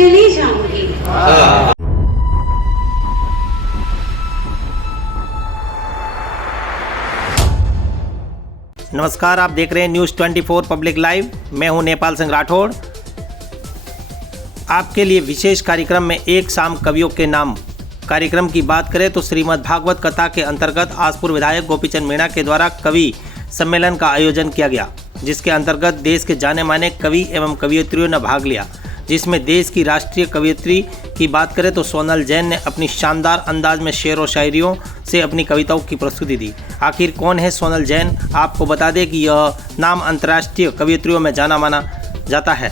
चली जाऊंगी। नमस्कार, आप देख रहे हैं न्यूज़ 24 पब्लिक लाइव। मैं हूं नेपाल सिंह राठौड़। आपके लिए विशेष कार्यक्रम में एक शाम कवियों के नाम कार्यक्रम की बात करें तो श्रीमद् भागवत कथा के अंतर्गत आसपुर विधायक गोपीचंद मीणा के द्वारा कवि सम्मेलन का आयोजन किया गया, जिसके अंतर्गत देश के जाने माने कवि एवं कवयित्रियों ने भाग लिया। जिसमें देश की राष्ट्रीय कवयित्री की बात करें तो सोनल जैन ने अपनी शानदार अंदाज में शेर व शायरियों से अपनी कविताओं की प्रस्तुति दी। आखिर कौन है सोनल जैन? आपको बता दें कि यह नाम अंतर्राष्ट्रीय कवयित्रियों में जाना माना जाता है।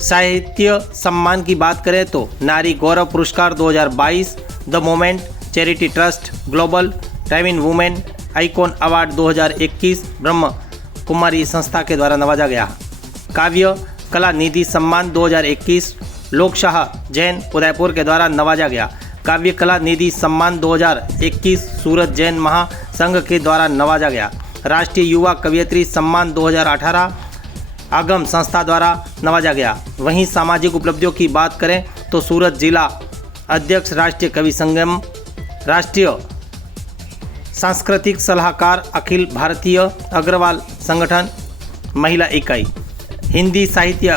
साहित्य सम्मान की बात करें तो नारी गौरव पुरस्कार 2022, the moment charity trust global time women icon award 2021 Brahma Kumari संस्था के द्वारा नवाजा गया। काव्य कला निधि सम्मान 2021 लोकशाह जैन उदयपुर के द्वारा नवाजा गया। काव्य कला निधि सम्मान 2021 सूरत जैन महासंघ के द्वारा नवाजा गया। राष्ट्रीय युवा कवयित्री सम्मान 2018 आगम संस्था द्वारा नवाजा गया। वहीं सामाजिक उपलब्धियों की बात करें तो सूरत जिला अध्यक्ष राष्ट्रीय कवि संगम, राष्ट्रीय सांस्कृतिक सलाहकार अखिल भारतीय अग्रवाल संगठन महिला इकाई, हिंदी साहित्य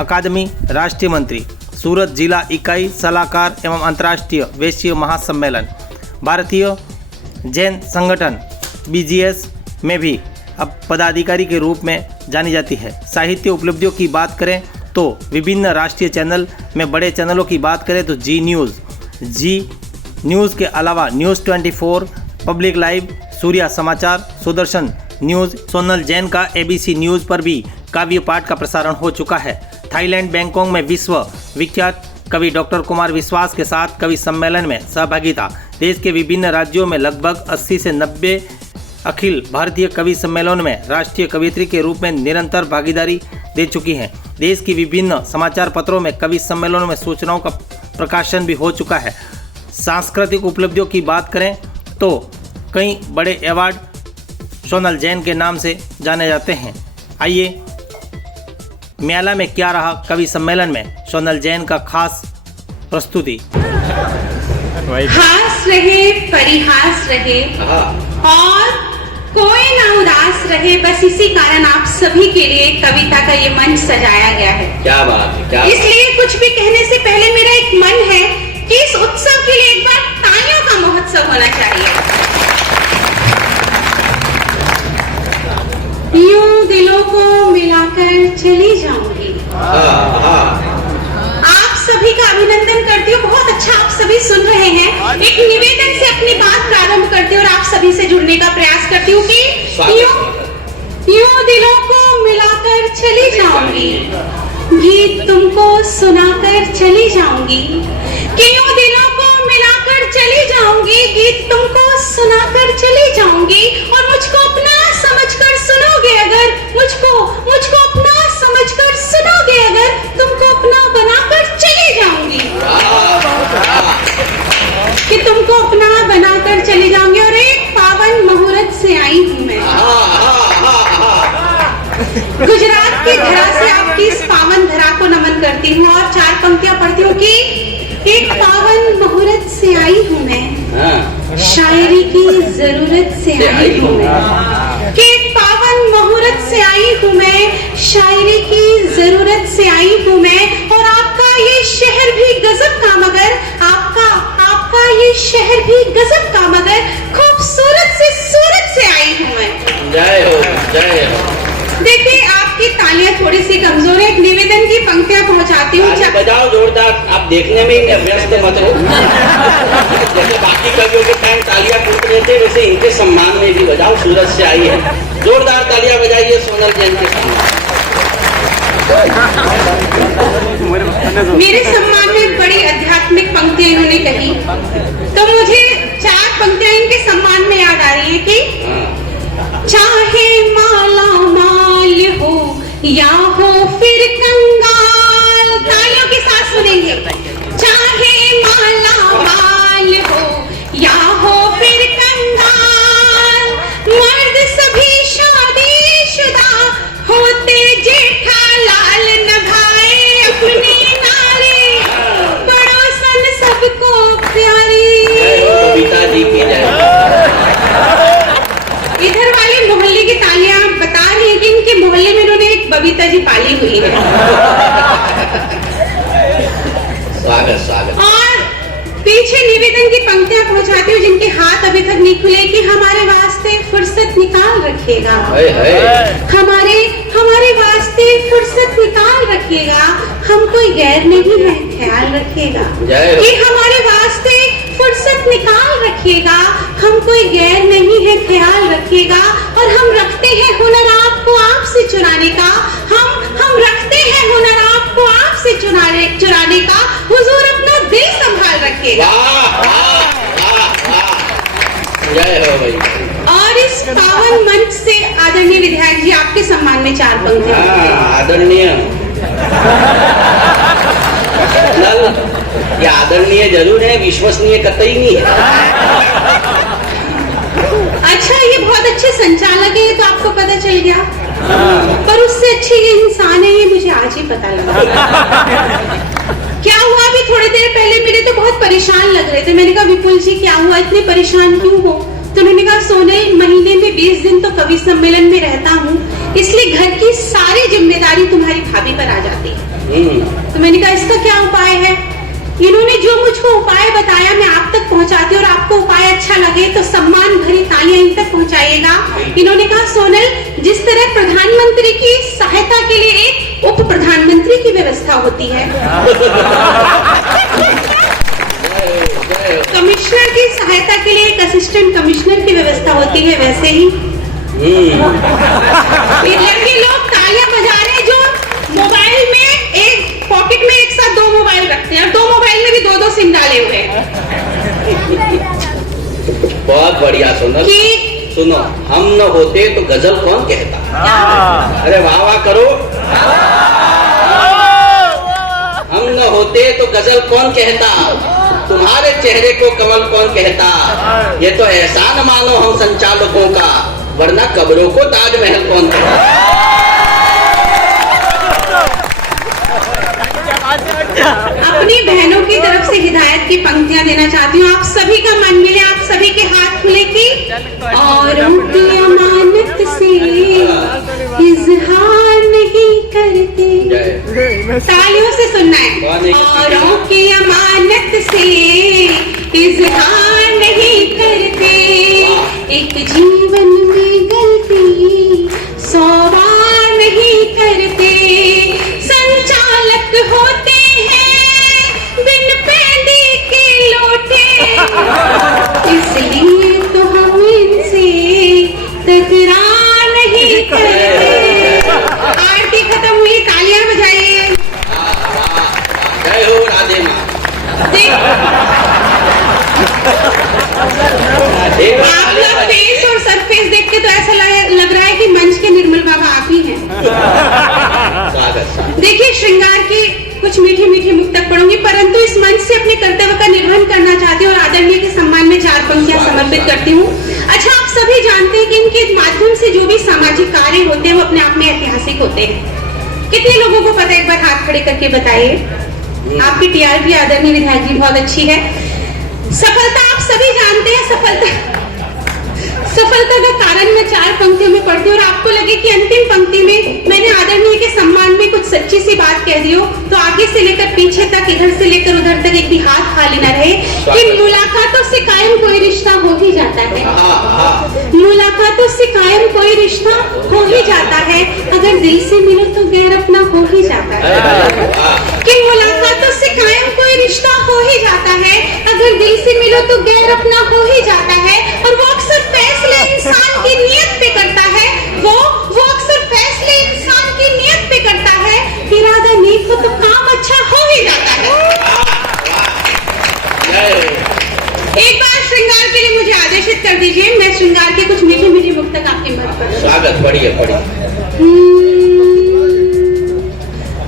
अकादमी राष्ट्रीय मंत्री, सूरत जिला इकाई सलाहकार एवं अंतर्राष्ट्रीय वैश्य महासम्मेलन, भारतीय जैन संगठन BGS में भी अब पदाधिकारी के रूप में जानी जाती है। साहित्य उपलब्धियों की बात करें तो विभिन्न राष्ट्रीय चैनल में बड़े चैनलों की बात करें तो जी न्यूज़ के अलावा न्यूज़ 24 पब्लिक लाइव, सूर्या समाचार, सुदर्शन न्यूज़, सोनल जैन का ABC न्यूज़ पर भी काव्य पाठ का प्रसारण हो चुका है। थाईलैंड बैंकॉक में विश्व विख्यात कवि डॉक्टर कुमार विश्वास के साथ कवि सम्मेलन में सहभागिता। देश के विभिन्न राज्यों में लगभग 80 से 90 अखिल भारतीय कवि सम्मेलन में राष्ट्रीय कवयित्री के रूप में निरंतर भागीदारी दे चुकी हैं। देश की विभिन्न समाचार पत्रों में कवि सम्मेलनों में सूचनाओं का प्रकाशन भी हो चुका है। सांस्कृतिक उपलब्धियों की बात करें तो कई बड़े अवार्ड सोनल जैन के नाम से जाने जाते हैं। आइए म्याला में क्या रहा कवि सम्मेलन में सोनल जैन का खास प्रस्तुति। हास रहे परिहास रहे और कोई ना उदास रहे, बस इसी कारण आप सभी के लिए कविता का ये मंच सजाया गया है। क्या बात है, क्या इसलिए कुछ भी कहने से पहले मेरा एक मन है कि इस उत्सव के लिए एक बार तालियों का महोत्सव होना चाहिए। यूं दिलों को मिलाकर चली जाऊंगी। आप सभी का अभिनंदन करती हूँ। बहुत अच्छा आप सभी सुन रहे हैं। एक निवेदन से अपनी बात प्रारंभ करती हूँ और आप सभी से जुड़ने का प्रयास करती हूँ कि यूं दिलों को मिलाकर चली जाऊंगी, गीत तुमको सुनाकर चली जाऊंगी। कि यूं दिलों को मिलाकर चली जाऊंगी, गीत तुमको सुनाकर चली जाऊंगी। और मुझको अपना समझकर सुनोगे अगर, मुझको अपना समझकर सुनोगे अगर, तुमको अपना बनाकर चली जाऊंगी। कि तुमको अपना बनाकर चली जाऊंगी। और एक पावन मुहूर्त से आई हूँ मैं, गुजरात की धरा से आपकी इस पावन धरा को नमन करती हूँ और चार पंक्तियां पढ़ती हूँ कि एक पावन मुहूर्त से आई हूँ मैं, शायरी की जरूरत से आई हूँ मैं। कि एक पावन मुहूर्त से आई हूँ मैं, शायरी की जरूरत से आई हूँ मैं। और आपका ये शहर भी गजब का मगर, आपका ये शहर भी गजब का मगर, खूबसूरत से सूरत से आई हूँ मैं। जय हो, जय हो। देखिए आपकी तालियां थोड़ी सी कमजोर है। एक निवेदन की पंक्तियां पहुंचाती हूँ। बजाओ जोरदार। आप देखने में ही व्यस्त मत हो। जैसे बाकी कवियों के टाइम तालियां टूट रहे थे, वैसे इनके सम्मान में भी बजाओ। सूरत से आई है, जोरदार तालियां बजाइए सोनल जैन के सम्मान। मेरे सम्मान में बड़ी आध्यात्मिक पंक्तियां इन्होंने कही, तो मुझे चार पंक्तियां इनके सम्मान में याद आ रही है कि चाहे माला माल हो या हो फिर कंगाल। तालियों के साथ सुनेंगे। चाहे माला माल हो या हो फिर कंगाल, मर्द सभी शादीशुदा होते जेठा लाल नभाए अपने नाम। बबीता जी पाली हुई है। स्वागत स्वागत। और पीछे निवेदन की पंक्तियां पहुंचाती हूँ जिनके हाथ अभी तक नहीं खुले कि हमारे वास्ते फुर्सत निकाल रखिएगा, हमारे वास्ते फुर्सत निकाल रखिएगा, हम कोई गैर नहीं है, ख्याल रखिएगा कि हमारे वास्ते फुर्सत निकाल रखिएगा, हम कोई गैर नहीं है, ख्याल रखिएगा। और हम रखते हैं हुनर आपको आपसे चुराने का, हम रखते हैं हुनर आपको आपसे चुराने का, हुजूर अपना दिल संभाल रखिएगा। जय हो भाई। और इस पावन मंच से आदरणीय विधायक जी आपके सम्मान में 4 पंक्तियां। आदरणीय ये आदरणीय जरूर है, विश्वसनीय कतई नहीं है। अच्छा, ये बहुत अच्छे संचालक है, ये तो आपको पता चल गया, पर उससे अच्छे ये इंसान है, ये मुझे आज ही पता लगा। क्या हुआ, अभी थोड़ी देर पहले मेरे तो बहुत परेशान लग रहे थे। मैंने कहा विपुल जी क्या हुआ, इतने परेशान क्यों हो? तो उन्होंने कहा सोनल, महीने में 20 दिन तो कवि सम्मेलन में रहता हूँ, इसलिए घर की सारी जिम्मेदारी तुम्हारी भाभी पर आ जाती है। तो मैंने कहा इसका क्या उपाय है? इन्होंने जो मुझको उपाय बताया मैं आप तक पहुंचाती हूँ, और आपको उपाय अच्छा लगे तो सम्मान भरी तालियां इन तक पहुंचाइएगा। इन्होंने कहा सोनल, जिस तरह प्रधानमंत्री की सहायता के लिए एक उप प्रधानमंत्री की व्यवस्था होती है, कमिश्नर की सहायता के लिए एक असिस्टेंट कमिश्नर की व्यवस्था होती है, वैसे ही इधर के लोग तालियां बजा रहे हैं जो मोबाइल में एक पॉकेट में एक साथ 2 मोबाइल रखते हैं, और 2 मोबाइल में भी 2-2 सिम डाले हुए हैं। बहुत बढ़िया सोनल। सुनो, हम न होते तो गजल कौन कहता? अरे वाह वाह करो। हम न होते तो गजल कौन कहता, तुम्हारे चेहरे को कमल कौन कहता, ये तो एहसान मानो हम संचालकों का, वरना कब्रों को ताजमहल कौन कहता। अपनी बहनों की तरफ से हिदायत की पंक्तियां देना चाहती हूँ। आप सभी का मन मिले, आप सभी के हाथ खुले कि औरों की अमानत से इजहार नहीं करते। तालियों से सुनना है। औरों की अमानत से इजहार नहीं करते, एक जीवन में गलती 100 बार नहीं करते, संचालक होते हैं बिन पैदी के लोटे, इसलिए तो हम इनसे तकरार नहीं करते। आरती खत्म हुई, तालियां बजाइए। जय हो राधे माँ। आप लोग फेस और सरफेस देख के तो ऐसा लग रहा है कि मंच के निर्मल बाबा आप ही हैं। देखिए, श्रृंगार की कुछ मीठी मीठी मुक्तक पढ़ूंगी, परंतु इस मंच से अपने कर्तव्य का निर्वहन करना चाहती हूँ और आदरणीय के सम्मान में 4 पंक्तियां समर्पित करती हूँ। अच्छा, आप सभी जानते हैं कि इनके माध्यम से जो भी सामाजिक कार्य होते हैं वो अपने आप में ऐतिहासिक होते हैं। कितने लोगों को पता है? एक बार हाथ खड़े करके बताइए। आपकी टीआरपी आदरणीय विधायक जी बहुत अच्छी है। सफलता आप सभी जानते हैं, सफलता का कारण मैं 4 पंक्तियों में पढ़ती हूँ, और आपको लगे कि अंतिम पंक्ति में मैंने आदरणीय के सम्मान में कुछ सच्ची सी बात कह दी हो, तो आगे से लेकर पीछे तक, इधर से लेकर उधर तक एक भी हाथ खाली न रहे कि मुलाकातों से कायम कोई रिश्ता हो ही जाता है। मुलाकातों से कायम कोई रिश्ता हो ही जाता है, अगर दिल से मिलो तो गैर अपना हो ही जाता है। कि मुलाकातों से कायम कोई रिश्ता हो ही जाता है, अगर दिल से मिलो तो गैर अपना हो ही जाता है। और वो अक्सर फैसले इंसान की नियत पे करता है, वो अक्सर फैसले इंसान की नियत पे करता है। इरादा नेक हो तो काम अच्छा हो ही जाता है। एक बार श्रृंगार के लिए मुझे आदेशित कर दीजिए, मैं श्रृंगार के कुछ मीठी मीठी मुक्तक आपके मन पर। स्वागत, बढ़िया बढ़िया।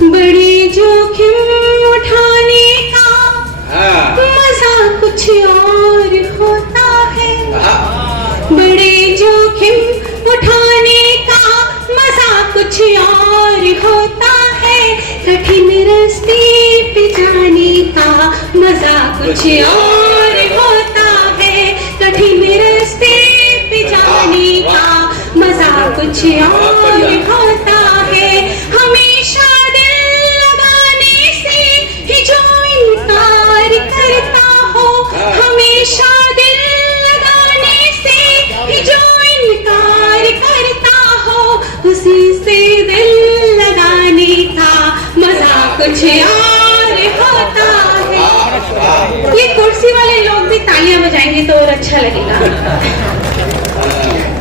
बड़े जोखिम उठाने का मजा कुछ और होता है, बड़े जोखिम उठाने का मजा कुछ और होता है, कठिन रास्ते पे जाने का मजा कुछ और होता है, कठिन रास्ते पे जाने का मजा कुछ और होता है। कुछ और होता है। ये कुर्सी वाले लोग भी तालियां बजाएंगे तो और अच्छा लगेगा।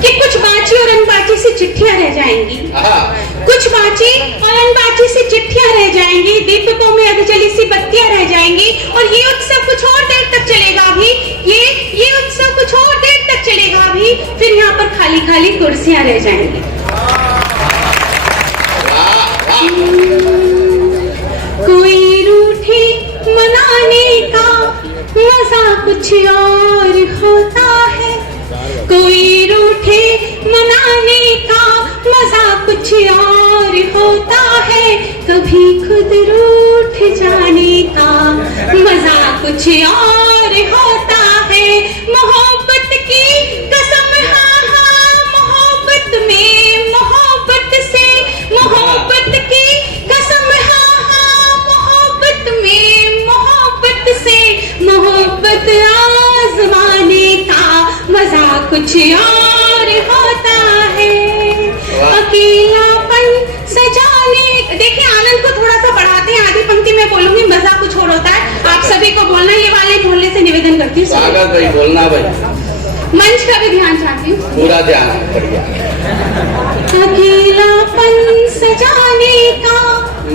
कि कुछ बाची और अनबाची से चिट्ठियां रह जाएंगी, कुछ बाची और अनबाची से चिट्ठियां रह जाएंगी, दीपकों में अधजली सी बत्तियां रह जाएंगी, और ये उत्सव कुछ और देर तक चलेगा भी, ये उत्सव कुछ और देर तक चलेगा भी, फिर यहाँ पर खाली खाली कुर्सियां रह जाएंगी। कोई रूठी मनाने का मजा कुछ और होता है, कोई रूठे मनाने का मजा कुछ और होता है, कभी खुद रूठ जाने का मजा कुछ और होता है। मोहब्बत की कसम, हाँ हाँ मोहब्बत में, मोहब्बत से, मोहब्बत की कसम, हाँ हाँ मोहब्बत में, मोहब्बत से, मोहब्बत आजमाने का मजा कुछ और होता है। अकेलापन सजाने, देखिए आनंद को थोड़ा सा बढ़ाते हैं, आधी पंक्ति में बोलूंगी, मजा कुछ और होता है। आप सभी को बोलना, ये वाले मोहल्ले से निवेदन करती हूँ। सागर भाई बोलना भाई, मंच का भी ध्यान चाहती हूँ, पूरा ध्यान बढ़िया। अकेलापन सजाने का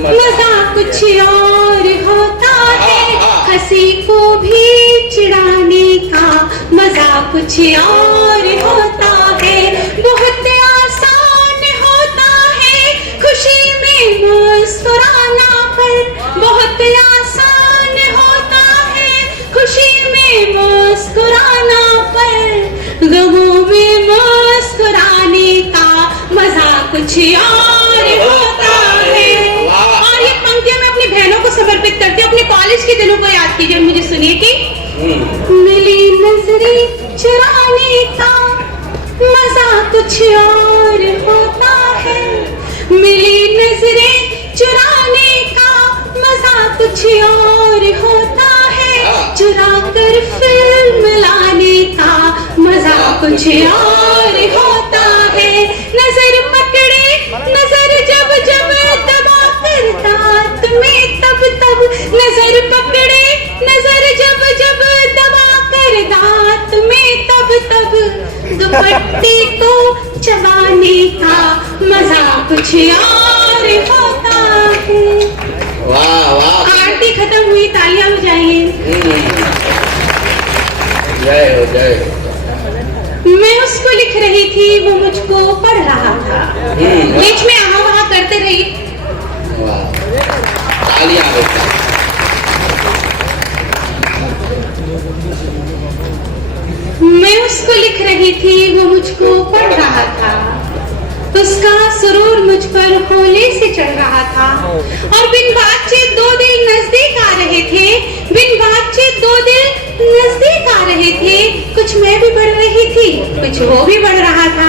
मजा कुछ और होता है, हंसी को भी चिढ़ाने का मजा कुछ और होता है। बहुत आसान होता है खुशी में मुस्कुराना, पर बहुत आसान होता है खुशी में मुस्कुराना, पर गमों में मुस्कुराने का मजा कुछ और होता है। और ये पंक्तियां मैं अपनी बहनों को समर्पित करती हूँ, अपने कॉलेज के दिनों को याद कीजिए, मुझे सुनिए कि मिली नजरें चुराने का मजा कुछ और होता है, मिली नजरें चुराने का मजा कुछ और होता है, चुरा कर फिल्म लाने का मजा कुछ और होता है। नजर पकड़े, नजर जब जब दबा कर दांत में, तब तब नजर पकड़े, नजर जब जब दबा कर दांत में, तब तब दुपट्टे को चबाने का मजा कुछ और होता है। वाह वाह, आरती खत्म हुई, तालियां बजाइए। जय हो जय हो। मैं उसको लिख रही थी, वो मुझको पढ़ रहा था, बीच में आहा वहा करते रही। तालियां बजाइए। मैं उसको लिख रही थी, वो मुझको पढ़ रहा था, उसका सुरूर मुझ पर होले से चढ़ रहा था, और बिन बातचीत दो दिल नजदीक आ रहे थे, बिन बातचीत दो दिल नजदीक आ रहे थे, कुछ मैं भी बढ़ रही थी, कुछ वो भी बढ़ रहा था।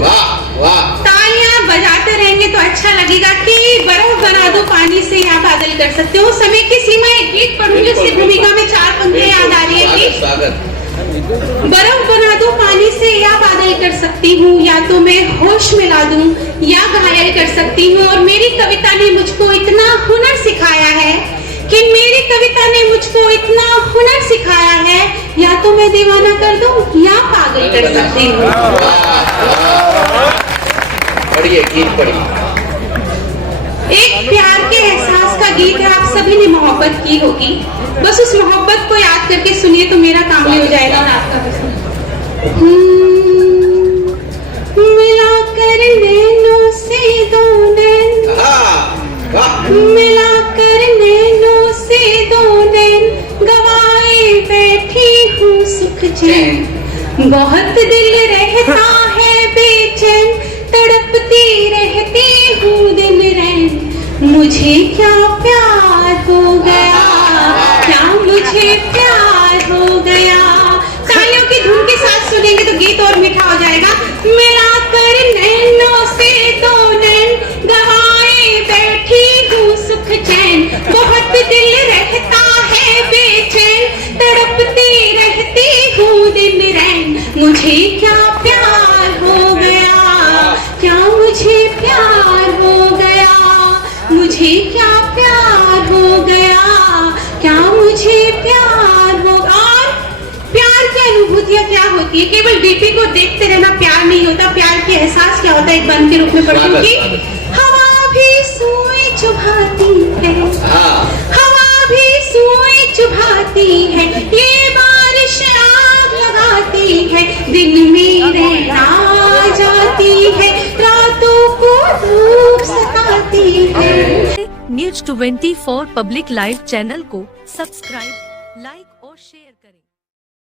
वाह वाह, तालियां बजाते रहेंगे तो अच्छा लगेगा। कि बर्फ बना दो पानी से या बादल कर सकते हो। समय की सीमा, एक गीत पढ़ूंगी, उसकी भूमिका में 4 पंक्तियां याद आ रही है कि बर्फ बना दो पानी से या बादल कर सकती हूँ, या तो मैं होश मिला दूं या घायल कर सकती हूँ, और मेरी कविता ने मुझको इतना हुनर सिखाया है कि मेरी कविता ने मुझको इतना हुनर सिखाया है, या तो मैं दीवाना कर दूं या पागल कर सकती हूँ। पढ़िए गीत पढ़िए। एक प्यार के एहसास का गीत है, आप सभी ने मोहब्बत की होगी, बस उस मोहब्बत को याद करके सुनिए तो मेरा काम भी हो जाएगा और आपका भी। मिला कर नैनों से दो नैन, मिला कर नैनों से दो नैन, गवाए बैठी हूँ सुख चैन, बहुत दिल रहता है बेचैन, तड़पती रहती हूँ दिन रैन, मुझे क्या प्यार हो गया, क्या मुझे प्यार हो गया। तालियों की धुन के साथ सुनेंगे तो गीत और मीठा हो जाएगा। मिला कर नैनों से दो नैन, गवाए बैठी हूँ सुख चैन, बहुत दिल रहता है बेचैन, तड़पती रहती हूँ दिन रैन, मुझे क्या प्यार हो गया, क्या मुझे प्यार हो गया, मुझे क्या प्यार लिपि को देखते रहना प्यार नहीं होता, प्यार के एहसास क्या होता है, एक बन के रूप में पढ़ती हूँ कि हवा भी सुई चुभाती है, हवा भी सुई चुभाती है, ये बारिश आग लगाती है, दिन में रहना जाती है, रातों को धूप सताती है। न्यूज 24 पब्लिक लाइव चैनल को सब्सक्राइब, लाइक और शेयर करें।